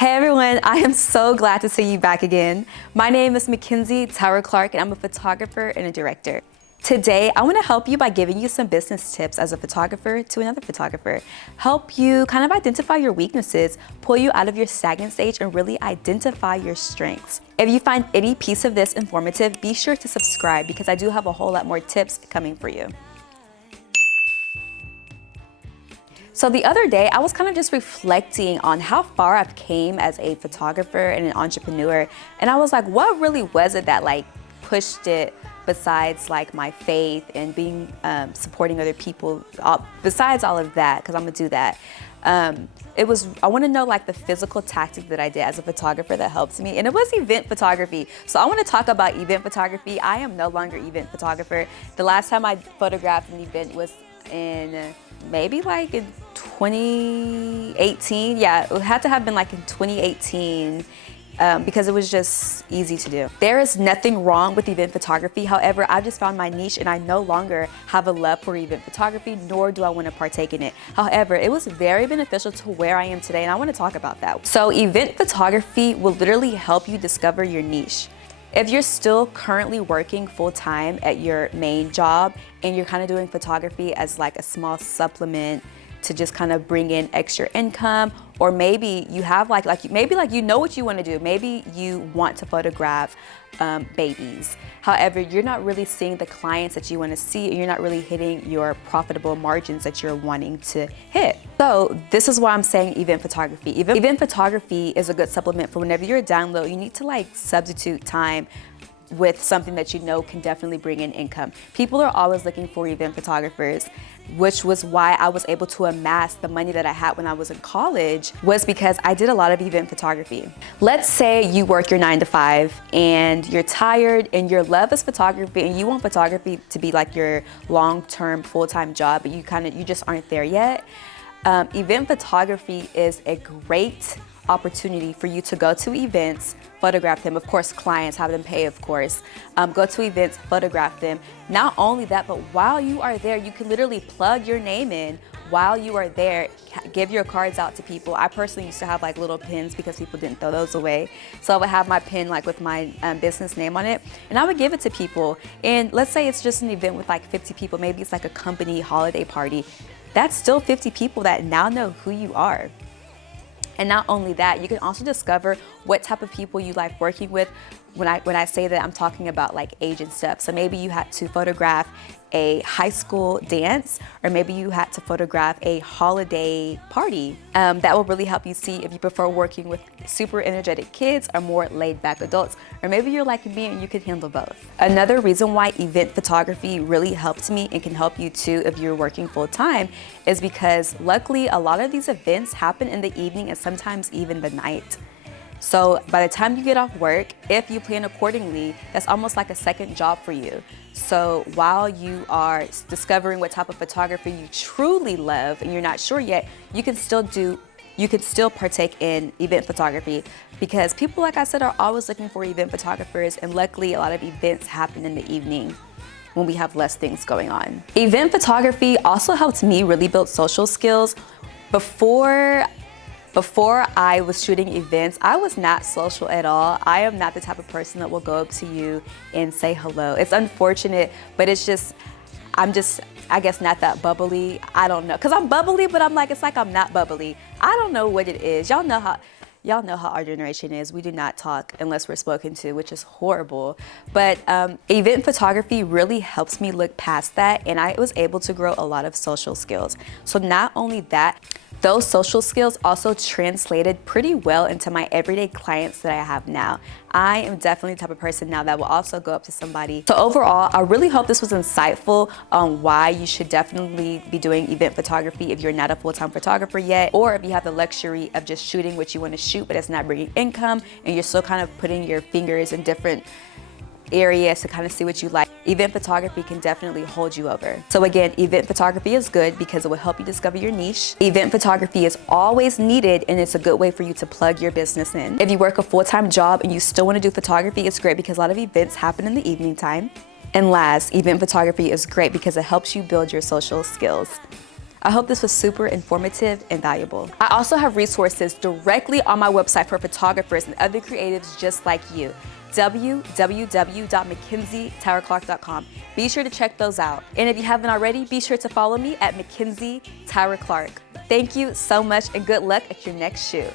Hey everyone, I am so glad to see you back again. My name is Mackenzie Tower Clark and I'm a photographer and a director. Today, I want to help you by giving you some business tips as a photographer to another photographer. Help you kind of identify your weaknesses, pull you out of your stagnant stage, and really identify your strengths. If you find any piece of this informative, be sure to subscribe because I do have a whole lot more tips coming for you. So the other day, I was kind of just reflecting on how far I've came as a photographer and an entrepreneur. And I was like, what really was it that pushed it besides my faith and being supporting other people, besides all of that, because I'm gonna do that. I want to know the physical tactic that I did as a photographer that helps me, and it was event photography. So I want to talk about event photography. I am no longer event photographer. The last time I photographed an event was in maybe in 2018. Yeah, it had to have been in 2018 because it was just easy to do. There is nothing wrong with event photography. However, I've just found my niche and I no longer have a love for event photography, nor do I want to partake in it. However, it was very beneficial to where I am today, and I want to talk about that. So event photography will literally help you discover your niche. If you're still currently working full-time at your main job and you're kind of doing photography as a small supplement to just kind of bring in extra income, or maybe you have maybe you know what you want to do. Maybe you want to photograph babies. However, you're not really seeing the clients that you want to see, and you're not really hitting your profitable margins that you're wanting to hit. So this is why I'm saying event photography. Event photography is a good supplement for whenever you're down low. You need to substitute time with something that you know can definitely bring in income. People are always looking for event photographers, which was why I was able to amass the money that I had when I was in college, was because I did a lot of event photography. Let's say you work your 9 to 5 and you're tired and your love is photography and you want photography to be your long-term full-time job, but you just aren't there yet. Event photography is a great opportunity for you to go to events, photograph them, of course clients, have them pay, of course, go to events, photograph them. Not only that, but while you are there, you can literally plug your name in while you are there, give your cards out to people. I personally used to have little pins because people didn't throw those away. So I would have my pin with my business name on it, and I would give it to people. And let's say it's just an event with 50 people, maybe it's a company holiday party. That's still 50 people that now know who you are. And not only that, you can also discover what type of people you like working with. When I say that, I'm talking about age and stuff. So maybe you had to photograph a high school dance, or maybe you had to photograph a holiday party. That will really help you see if you prefer working with super energetic kids or more laid back adults, or maybe you're like me and you can handle both. Another reason why event photography really helped me and can help you too if you're working full time is because luckily a lot of these events happen in the evening and sometimes even the night. So by the time you get off work, if you plan accordingly, that's almost like a second job for you. So while you are discovering what type of photography you truly love and you're not sure yet, you can still partake in event photography, because people, like I said, are always looking for event photographers, and luckily a lot of events happen in the evening when we have less things going on. Event photography also helped me really build social skills. Before I was shooting events, I was not social at all. I am not the type of person that will go up to you and say hello. It's unfortunate, but I'm just, I guess, not that bubbly. I don't know, because I'm bubbly, but it's I'm not bubbly. I don't know what it is. Y'all know how our generation is. We do not talk unless we're spoken to, which is horrible. But event photography really helps me look past that, and I was able to grow a lot of social skills. So not only that, those social skills also translated pretty well into my everyday clients that I have now. I am definitely the type of person now that will also go up to somebody. So overall, I really hope this was insightful on why you should definitely be doing event photography if you're not a full-time photographer yet, or if you have the luxury of just shooting what you want to shoot, but it's not bringing income, and you're still kind of putting your fingers in different areas to kind of see what you like. Event photography can definitely hold you over. So again, event photography is good because it will help you discover your niche. Event photography is always needed, and it's a good way for you to plug your business in. If you work a full-time job and you still want to do photography, it's great because a lot of events happen in the evening time. And last, event photography is great because it helps you build your social skills. I hope this was super informative and valuable. I also have resources directly on my website for photographers and other creatives just like you. www.mackenzieTowerClark.com. Be sure to check those out. And if you haven't already, be sure to follow me at Mackenzie Tower Clark. Thank you so much and good luck at your next shoot.